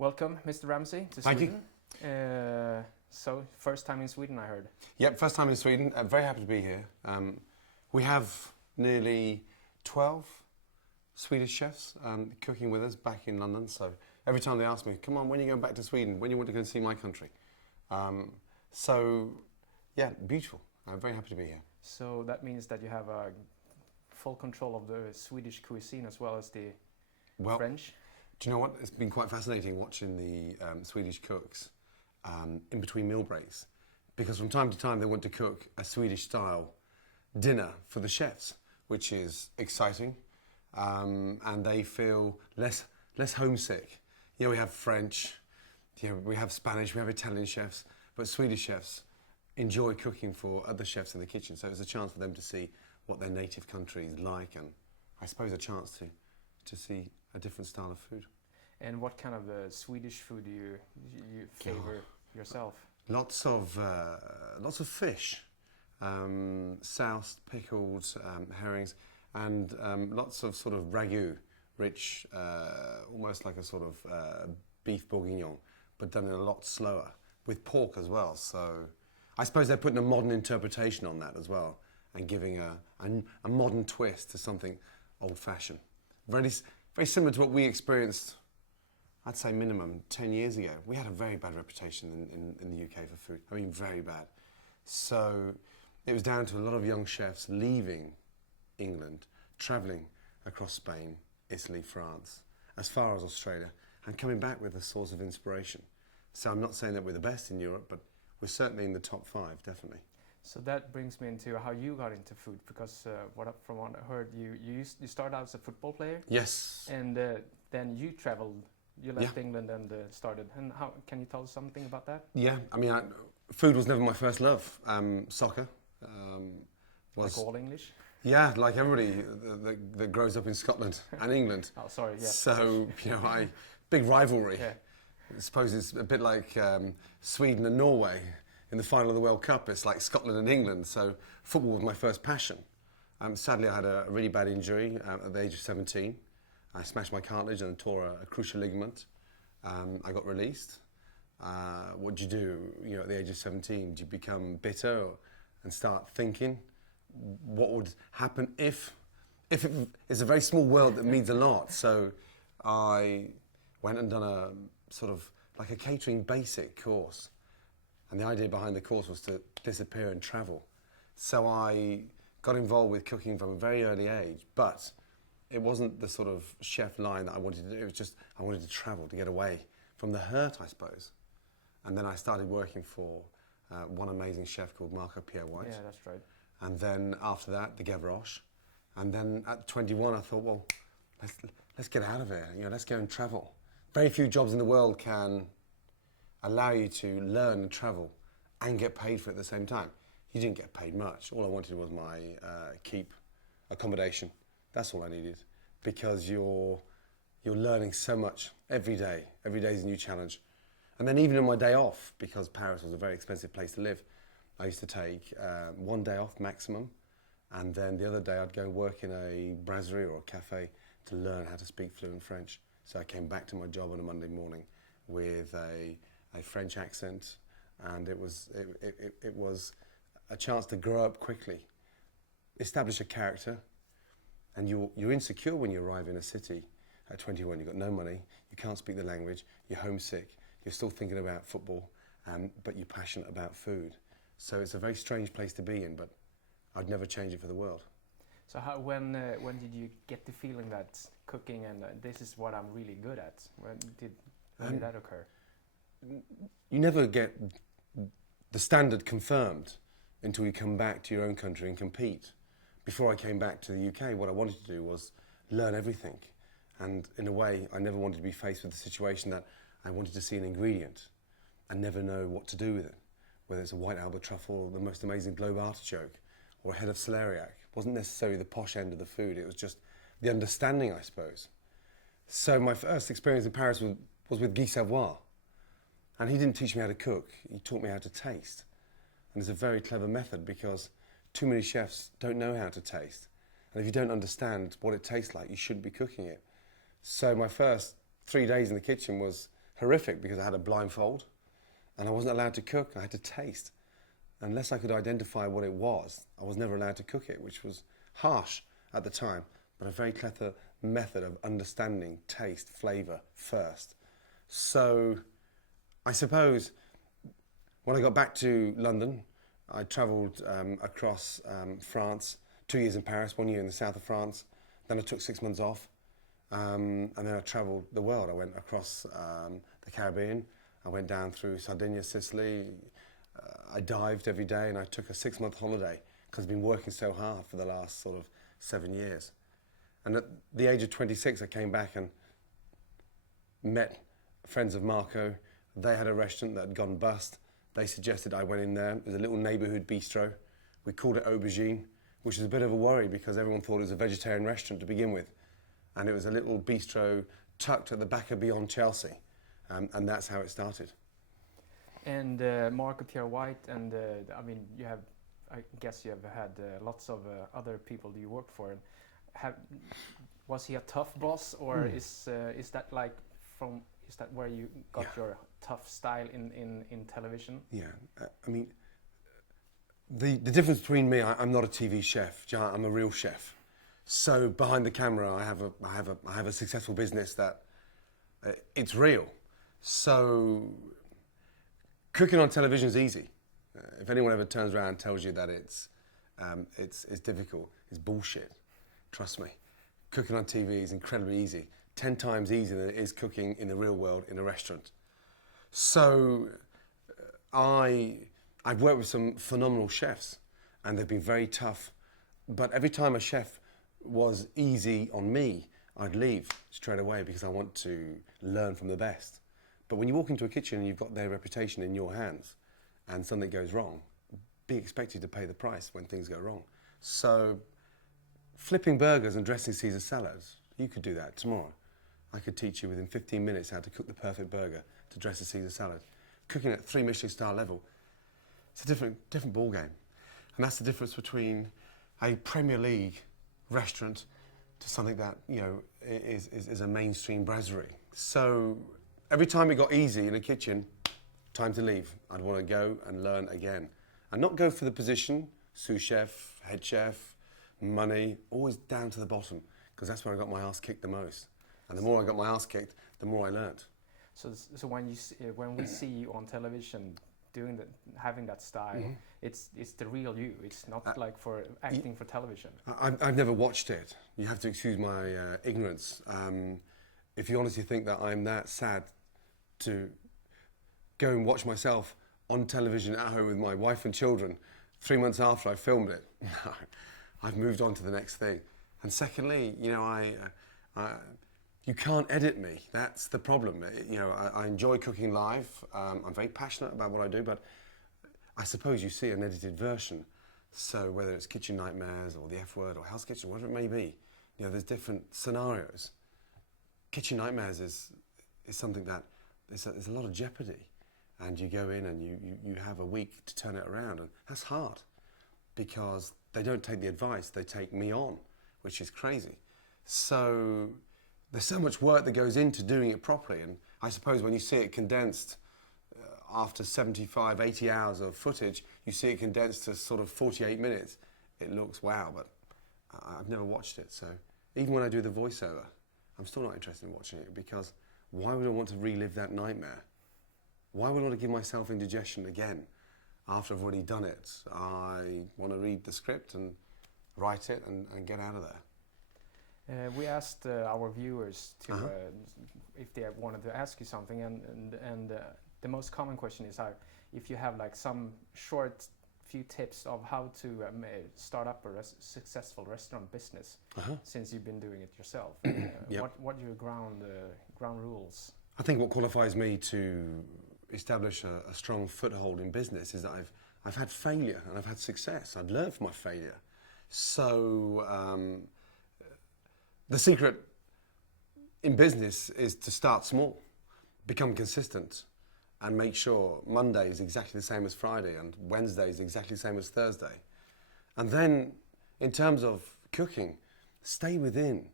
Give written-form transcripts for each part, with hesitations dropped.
Welcome, Mr. Ramsay, to Thank Sweden. So, first time in Sweden, I heard. Yep, first time in Sweden. Very happy to be here. We have nearly 12 Swedish chefs cooking with us back in London. So every time they ask me, come on, when are you going back to Sweden? When you want to go and see my country? So, yeah, beautiful. I'm very happy to be here. So that means that you have full control of the Swedish cuisine as well as the French? Do you know what? It's been quite fascinating watching the Swedish cooks in between meal breaks, because from time to time they want to cook a Swedish-style dinner for the chefs, which is exciting, and they feel less homesick. You know, we have French, we have Spanish, we have Italian chefs, but Swedish chefs enjoy cooking for other chefs in the kitchen, so it's a chance for them to see what their native country is like, and I suppose a chance to see a different style of food. And what kind of Swedish food do you favor yourself? Lots of fish, soused, pickled herrings, and lots of sort of ragu, rich, almost like a sort of beef bourguignon, but done a lot slower, with pork as well. So I suppose they're putting a modern interpretation on that as well, and giving a modern twist to something old-fashioned. Very similar to what we experienced, I'd say minimum 10 years ago. We had a very bad reputation in the UK for food. I mean, very bad. So it was down to a lot of young chefs leaving England, travelling across Spain, Italy, France, as far as Australia, and coming back with a source of inspiration. So I'm not saying that we're the best in Europe, but we're certainly in the top 5, definitely. So that brings me into how you got into food, because from what I heard, you started out as a football player. Yes. And then you traveled, you left England and started. And how can you tell us something about that? Yeah, I mean, food was never my first love. Soccer was... Like all English? Yeah, like everybody that grows up in Scotland and England. Oh, sorry, yeah. So, big rivalry. Yeah. I suppose it's a bit like Sweden and Norway. In the final of the World Cup, it's like Scotland and England, so football was my first passion. Sadly, I had a really bad injury at the age of 17. I smashed my cartilage and tore a cruciate ligament. I got released. What do you do? At the age of 17, do you become bitter and start thinking what would happen if it's a very small world that means a lot? So I went and done a sort of like a catering basic course. And the idea behind the course was to disappear and travel. So I got involved with cooking from a very early age, but it wasn't the sort of chef line that I wanted to do. It was just I wanted to travel, to get away from the hurt, I suppose. And then I started working for one amazing chef called Marco Pierre White. Yeah, that's right. And then after that, the Gavroche. And then at 21, I thought, well, let's get out of here. Let's go and travel. Very few jobs in the world can allow you to learn and travel and get paid for it at the same time. You didn't get paid much. All I wanted was my keep, accommodation. That's all I needed, because you're learning so much every day. Every day is a new challenge. And then even on my day off, because Paris was a very expensive place to live, I used to take one day off maximum, and then the other day I'd go work in a brasserie or a cafe to learn how to speak fluent French. So I came back to my job on a Monday morning with a French accent, and it was a chance to grow up quickly, establish a character, and you're insecure when you arrive in a city at 21. You've got no money, you can't speak the language, you're homesick, you're still thinking about football, but you're passionate about food. So it's a very strange place to be in, but I'd never change it for the world. So when did you get the feeling that cooking and this is what I'm really good at? When did that occur? You never get the standard confirmed until you come back to your own country and compete. Before I came back to the UK, what I wanted to do was learn everything. And in a way, I never wanted to be faced with the situation that I wanted to see an ingredient and never know what to do with it. Whether it's a white Albert truffle or the most amazing globe artichoke or a head of celeriac. It wasn't necessarily the posh end of the food, it was just the understanding, I suppose. So my first experience in Paris was with Guy Savoy. And he didn't teach me how to cook, he taught me how to taste. And it's a very clever method, because too many chefs don't know how to taste. And if you don't understand what it tastes like, you shouldn't be cooking it. So my first 3 days in the kitchen was horrific because I had a blindfold and I wasn't allowed to cook. I had to taste. Unless I could identify what it was, I was never allowed to cook it, which was harsh at the time, but a very clever method of understanding taste, flavour first. So I suppose when I got back to London, I travelled across France, 2 years in Paris, 1 year in the south of France. Then I took 6 months off, and then I travelled the world. I went across the Caribbean. I went down through Sardinia, Sicily. I dived every day, and I took a 6-month holiday because I've been working so hard for the last sort of 7 years. And at the age of 26, I came back and met friends of Marco. They had a restaurant that had gone bust. They suggested I went in there. It was a little neighbourhood bistro. We called it Aubergine, which was a bit of a worry because everyone thought it was a vegetarian restaurant to begin with. And it was a little bistro tucked at the back of beyond Chelsea. And that's how it started. And Marco Pierre White, and I mean, I guess you have had lots of other people you worked for. Was he a tough boss, or is that like is that where you got your tough style in television? Yeah, I mean, the difference between me, I'm not a TV chef. I'm a real chef. So behind the camera, I have a successful business that it's real. So cooking on television is easy. If anyone ever turns around and tells you that it's difficult, it's bullshit. Trust me. Cooking on TV is incredibly easy. 10 times easier than it is cooking in the real world in a restaurant. So I've worked with some phenomenal chefs, and they've been very tough. But every time a chef was easy on me, I'd leave straight away because I want to learn from the best. But when you walk into a kitchen and you've got their reputation in your hands and something goes wrong, be expected to pay the price when things go wrong. So flipping burgers and dressing Caesar salads, you could do that tomorrow. I could teach you within 15 minutes how to cook the perfect burger to dress a Caesar salad. Cooking at 3 Michelin star level, it's a different ball game. And that's the difference between a Premier League restaurant to something that, you know, is a mainstream brasserie. So every time it got easy in a kitchen, time to leave. I'd want to go and learn again. And not go for the position, sous chef, head chef, money, always down to the bottom, because that's where I got my ass kicked the most. And the more I got my ass kicked, the more I learned. So when we see you on television having that style, it's the real you. It's not like for acting for television. I've never watched it. You have to excuse my ignorance. If you honestly think that I'm that sad to go and watch myself on television at home with my wife and children 3 months after I filmed it, no, I've moved on to the next thing. And secondly, you know, you can't edit me. That's the problem. You know, I enjoy cooking live. I'm very passionate about what I do, but I suppose you see an edited version. So whether it's Kitchen Nightmares or The F Word or Hell's Kitchen, whatever it may be, you know, there's different scenarios. Kitchen Nightmares is something that there's a lot of jeopardy, and you go in and you have a week to turn it around, and that's hard because they don't take the advice, they take me on, which is crazy. So there's so much work that goes into doing it properly, and I suppose when you see it condensed after 75, 80 hours of footage, you see it condensed to sort of 48 minutes, it looks wow, but I've never watched it, so even when I do the voiceover, I'm still not interested in watching it, because why would I want to relive that nightmare? Why would I want to give myself indigestion again after I've already done it? I want to read the script and write it and get out of there. We asked our viewers to if they wanted to ask you something, and the most common question is if you have like some short few tips of how to start up a successful restaurant business, since you've been doing it yourself. Yep. What are your ground rules? I think what qualifies me to establish a strong foothold in business is that I've had failure and I've had success. I've learned from my failure. So the secret in business is to start small, become consistent, and make sure Monday is exactly the same as Friday and Wednesday is exactly the same as Thursday. And then, in terms of cooking, stay within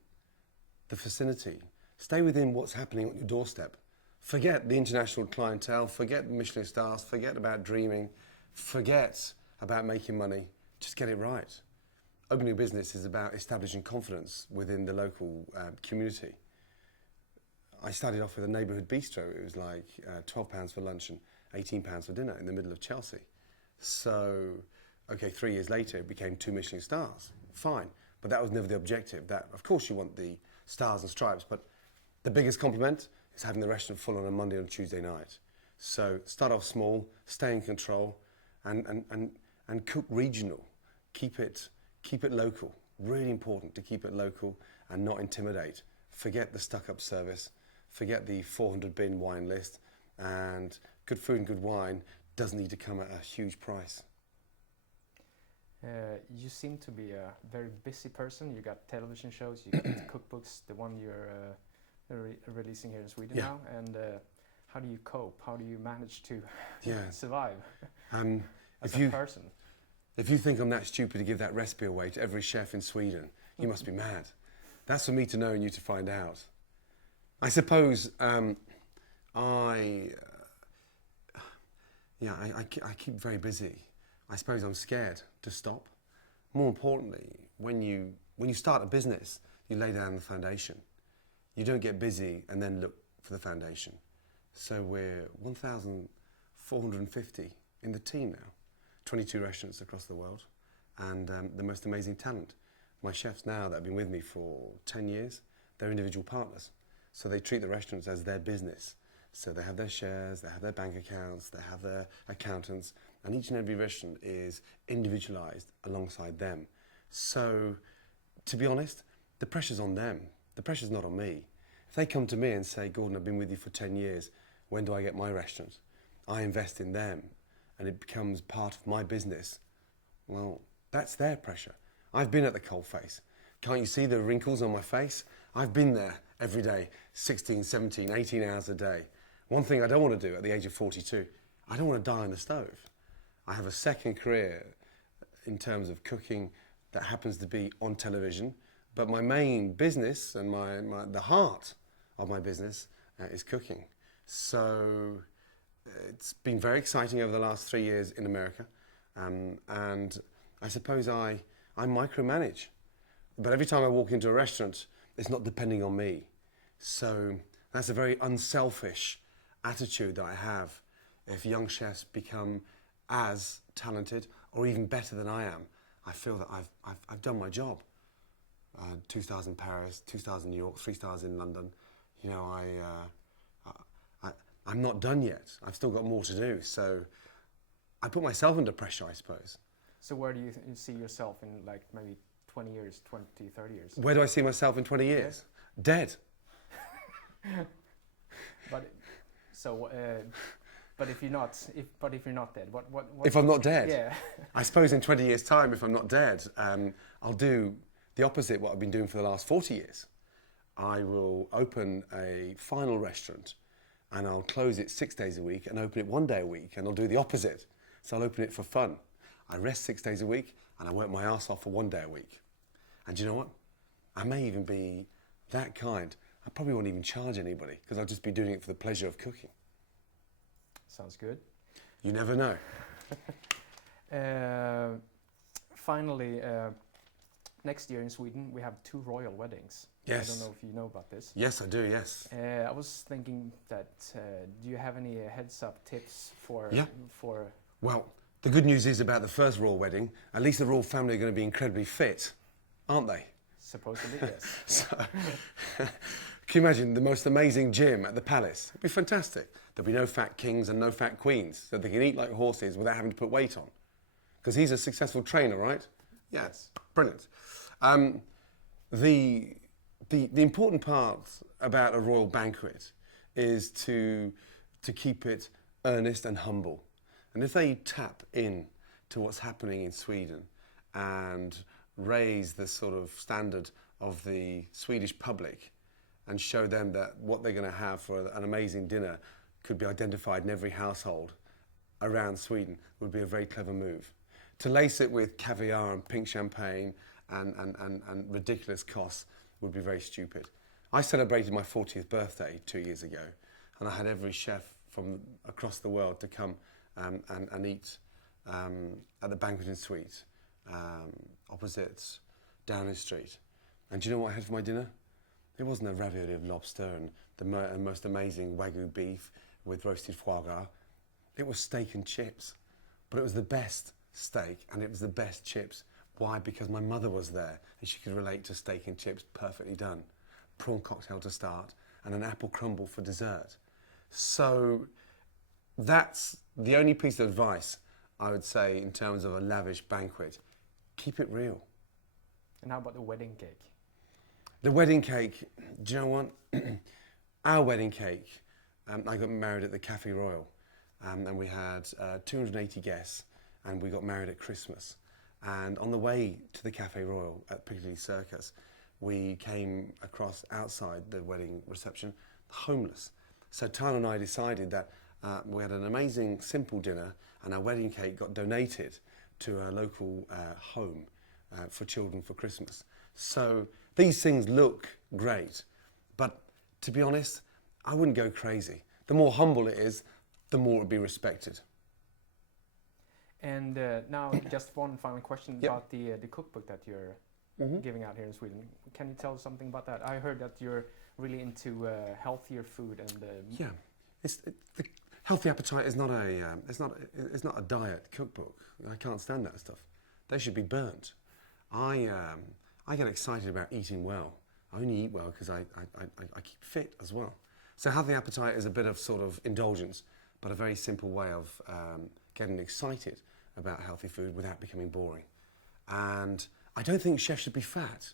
the vicinity. Stay within what's happening on your doorstep. Forget the international clientele, forget Michelin stars, forget about dreaming, forget about making money. Just get it right. Opening a business is about establishing confidence within the local community. I started off with a neighbourhood bistro. It was like £12 for lunch and £18 for dinner in the middle of Chelsea. So, okay, 3 years later, it became 2 Michelin stars. Fine, but that was never the objective. That, of course, you want the stars and stripes, but the biggest compliment is having the restaurant full on a Monday and Tuesday night. So start off small, stay in control, and cook regional. Keep it local. Really important to keep it local and not intimidate. Forget the stuck-up service. Forget the 400 bin wine list. And good food and good wine doesn't need to come at a huge price. You seem to be a very busy person. You got television shows, you got cookbooks, the one you're releasing here in Sweden now. And how do you cope? How do you manage to survive as a person? If you think I'm that stupid to give that recipe away to every chef in Sweden, you must be mad. That's for me to know and you to find out. I suppose I keep very busy. I suppose I'm scared to stop. More importantly, when you start a business, you lay down the foundation. You don't get busy and then look for the foundation. So we're 1,450 in the team now, 22 restaurants across the world, and the most amazing talent. My chefs now that have been with me for 10 years, they're individual partners. So they treat the restaurants as their business. So they have their shares, they have their bank accounts, they have their accountants, and each and every restaurant is individualized alongside them. So, to be honest, the pressure's on them. The pressure's not on me. If they come to me and say, Gordon, I've been with you for 10 years, when do I get my restaurant? I invest in them, and it becomes part of my business. Well, that's their pressure. I've been at the coalface. Can't you see the wrinkles on my face? I've been there every day, 16, 17, 18 hours a day. One thing I don't want to do at the age of 42, I don't want to die on the stove. I have a second career in terms of cooking that happens to be on television, but my main business and the heart of my business is cooking. So it's been very exciting over the last 3 years in America, and I suppose I micromanage. But every time I walk into a restaurant, it's not depending on me. So that's a very unselfish attitude that I have. If young chefs become as talented or even better than I am, I feel that I've done my job. 2 stars in Paris, 2 stars in New York, 3 stars in London. You know, I'm not done yet. I've still got more to do. So I put myself under pressure, I suppose. So where do you see yourself in like maybe 20 years, 20, 30 years? Where do I see myself in 20 years? Yeah. Dead. But if you're not dead, what? If I'm not dead? Yeah. I suppose in 20 years' time, if I'm not dead, I'll do the opposite what I've been doing for the last 40 years. I will open a final restaurant and I'll close it 6 days a week and open it 1 day a week, and I'll do the opposite. So I'll open it for fun. I rest 6 days a week and I work my ass off for 1 day a week. And you know what? I may even be that kind. I probably won't even charge anybody because I'll just be doing it for the pleasure of cooking. Sounds good. You never know. Finally, next year in Sweden, we have 2 royal weddings. Yes. I don't know if you know about this. Yes, I do, yes. I was thinking that, do you have any heads-up tips for... Well, the good news is about the first royal wedding, at least the royal family are going to be incredibly fit, aren't they? Supposedly, yes. So, can you imagine the most amazing gym at the palace? It'd be fantastic. There'll be no fat kings and no fat queens, so they can eat like horses without having to put weight on. Because he's a successful trainer, right? Yes, brilliant. The important part about a royal banquet is to keep it earnest and humble. And if they tap in to what's happening in Sweden and raise the sort of standard of the Swedish public and show them that what they're going to have for an amazing dinner could be identified in every household around Sweden would be a very clever move. To lace it with caviar and pink champagne and ridiculous costs would be very stupid. I celebrated my 40th birthday 2 years ago, and I had every chef from across the world to come and eat at the banqueting suite opposite Downing Street. And do you know what I had for my dinner? It wasn't a ravioli of lobster and the most amazing Wagyu beef with roasted foie gras. It was steak and chips, but it was the best steak and it was the best chips. Why? Because my mother was there and she could relate to steak and chips perfectly done. Prawn cocktail to start and an apple crumble for dessert. So that's the only piece of advice I would say in terms of a lavish banquet. Keep it real. And how about the wedding cake? The wedding cake, do you know what? Our wedding cake, I got married at the Cafe Royal and we had 280 guests and we got married at Christmas. And on the way to the Cafe Royal at Piccadilly Circus, we came across outside the wedding reception homeless. So Tyler and I decided that we had an amazing simple dinner and our wedding cake got donated to a local home for children for Christmas. So these things look great, but to be honest, I wouldn't go crazy. The more humble it is, the more it would be respected. And now just one final question about the cookbook that you're giving out here in Sweden. Can you tell us something about that? I heard that you're really into healthier food and yeah, the Healthy Appetite is not a it's not a diet cookbook. I can't stand that stuff. They should be burnt. I get excited about eating well. I only eat well because I keep fit as well. So Healthy Appetite is a bit of sort of indulgence, but a very simple way of getting excited about healthy food without becoming boring. And I don't think chefs should be fat.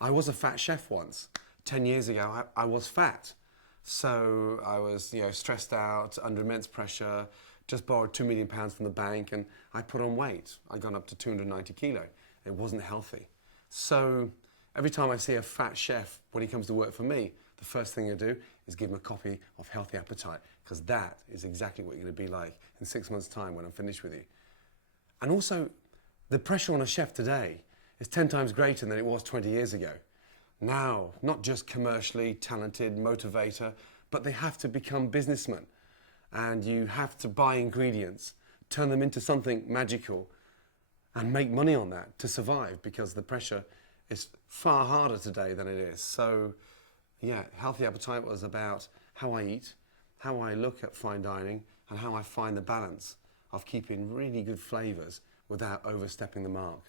I was a fat chef once. 10 years ago, I was fat. So I was, stressed out, under immense pressure, just borrowed £2 million from the bank, and I put on weight. I got up to 290 kilo. It wasn't healthy. So every time I see a fat chef, when he comes to work for me, the first thing I do is give him a copy of Healthy Appetite, because that is exactly what you're going to be like in 6 months' time when I'm finished with you. And also, the pressure on a chef today is 10 times greater than it was 20 years ago. Now, not just commercially talented motivator, but they have to become businessmen. And you have to buy ingredients, turn them into something magical, and make money on that to survive, because the pressure is far harder today than it is. So, yeah, Healthy Appetite was about how I eat, how I look at fine dining, and how I find the balance of keeping really good flavours without overstepping the mark.